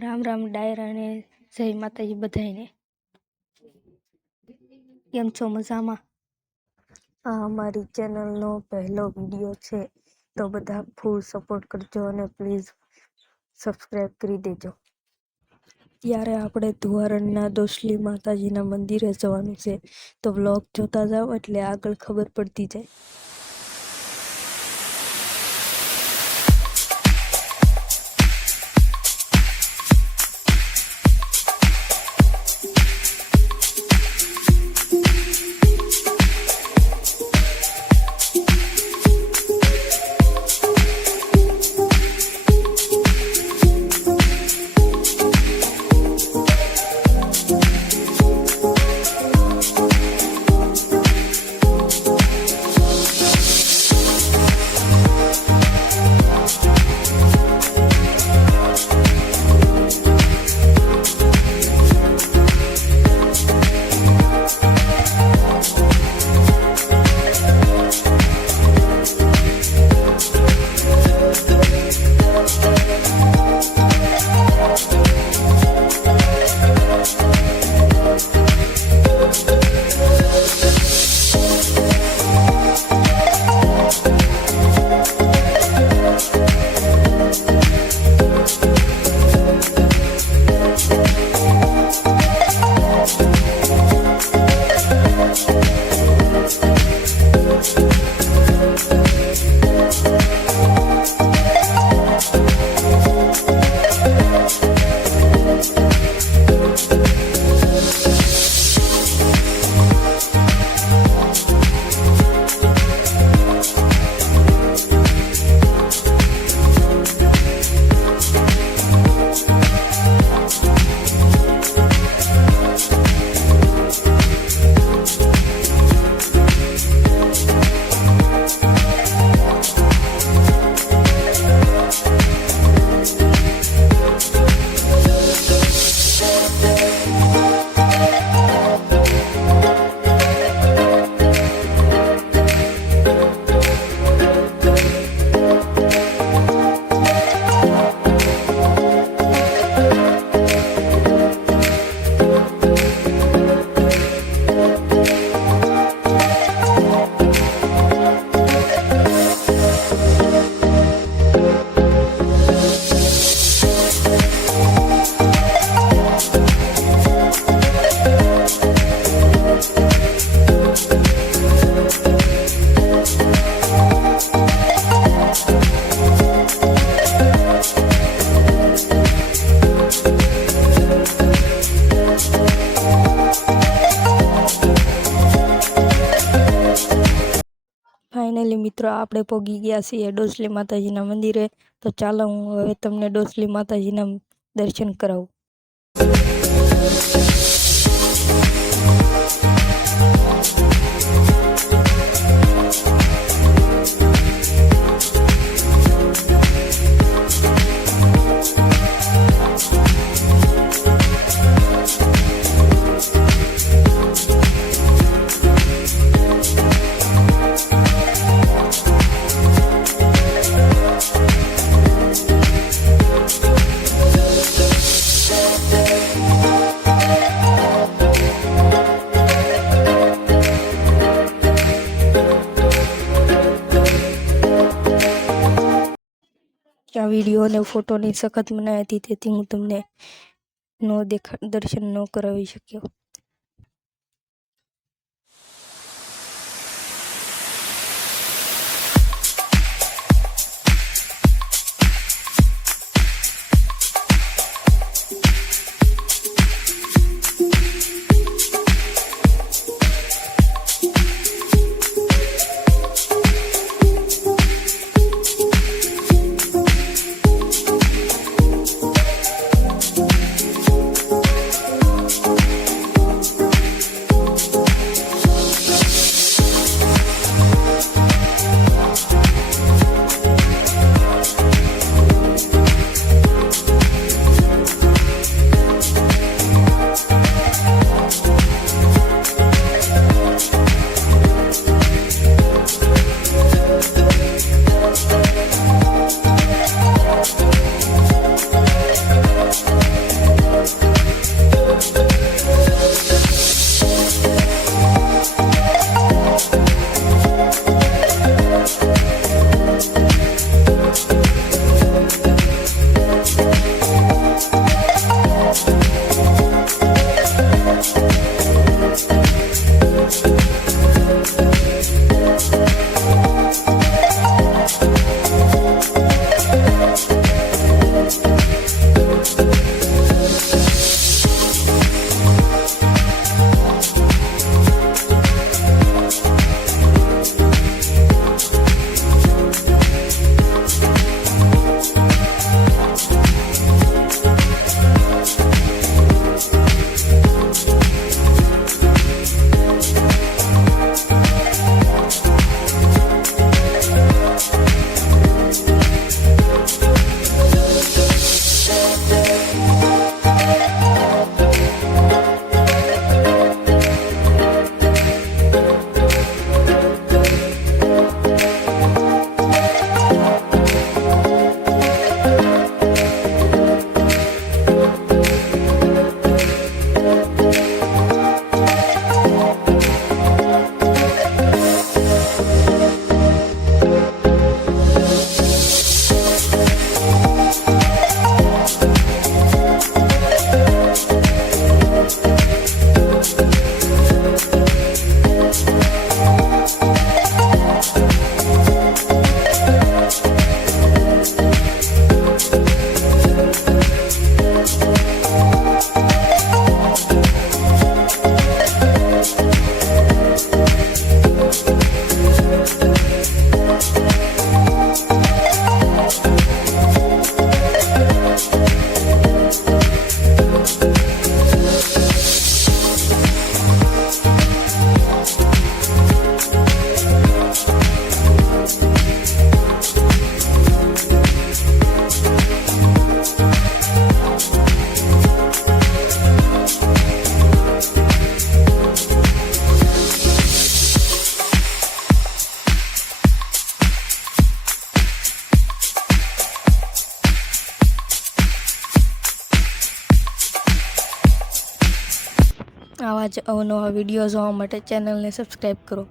રામ રામ ડાયરા ને જય માતાજી બધાને. કેમ છો? મજામાં? આ અમારી ચેનલનો પહેલો વિડીયો છે, તો બધા ફૂલ સપોર્ટ કરજો અને પ્લીઝ સબસ્ક્રાઈબ કરી દેજો. ત્યારે આપણે ધુવારણના દોસલી માતાજીના મંદિરે જવાનું છે, તો વ્લોગ જોતા જાઓ એટલે આગળ ખબર પડતી જાય. ફાઇનલી મિત્રો, આપણે પહોંચી ગયા છીએ ડોસલી માતાજીના મંદિરે. તો ચાલો હું હવે તમને ડોસલી માતાજીના દર્શન કરાવું. આ વિડીયો અને ફોટોની સખત મનાઈ હતી, તેથી હું તમને દર્શન ન કરાવી શક્યો. આવા જ અવનવા વિડીયો જોવા માટે ચેનલને સબસ્ક્રાઈબ કરો.